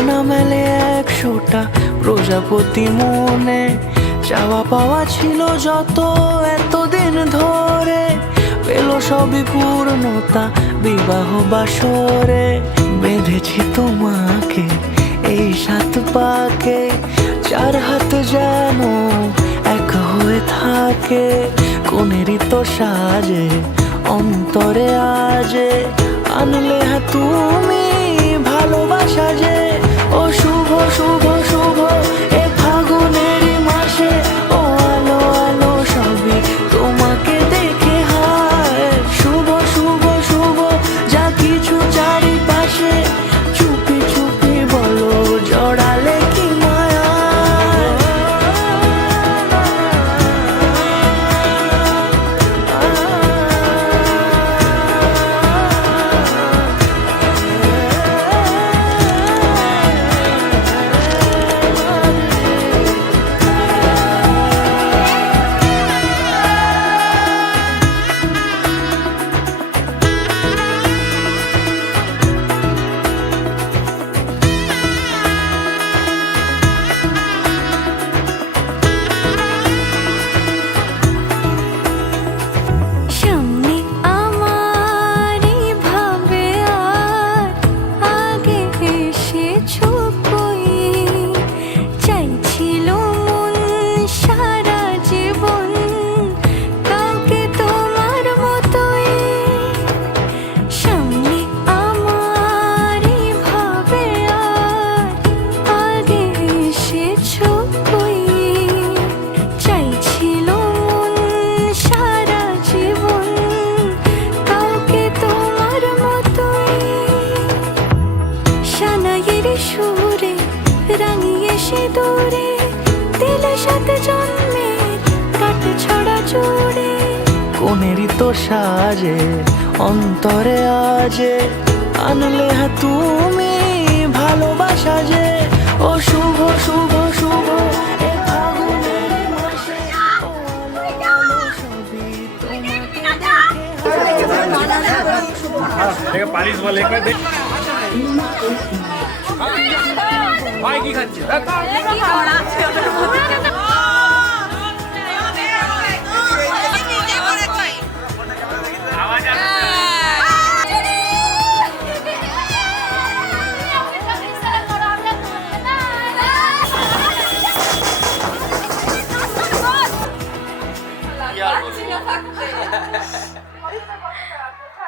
আনা মেলে 100টা প্রজাপতি মনে, চাওয়া পাওয়া ছিল যত এতদিন ধরে, পেল সবই পূর্ণতা বিবাহ বাসরে। বেঁধেছি তোমাকে এই 7 পাকে, 4 হাত যেন এক হয়ে থাকে। কোনেরই তো সাজে অন্তরে আজে, আনলে হ্যাঁ তুমি ভালোবাসা যে। ও শুভ শুভ শুভ এ ফাগুনেরই মাসে, ও আলো আলো সবই তোমাকে দেখে হায়। শুভ শুভ শুভ যা কিছু চারিপাশে, চুপি চুপি বলো জড়ালে কি মায়া। সুরে রাঙিয়ে সে দূরে দিলে 7 জন্মের কাট ছড়া জুড়ে। কোনেরই তো সাজে অন্তরে আজে, আনলে হ্যাঁ তুমি ভালোবাসা যে। ও শুভ শুভ শুভ এ ফাগুনের মাসে, ও আলো আলো সবই তোমাকে পারিস বলে ভাই কি খাচ্ছে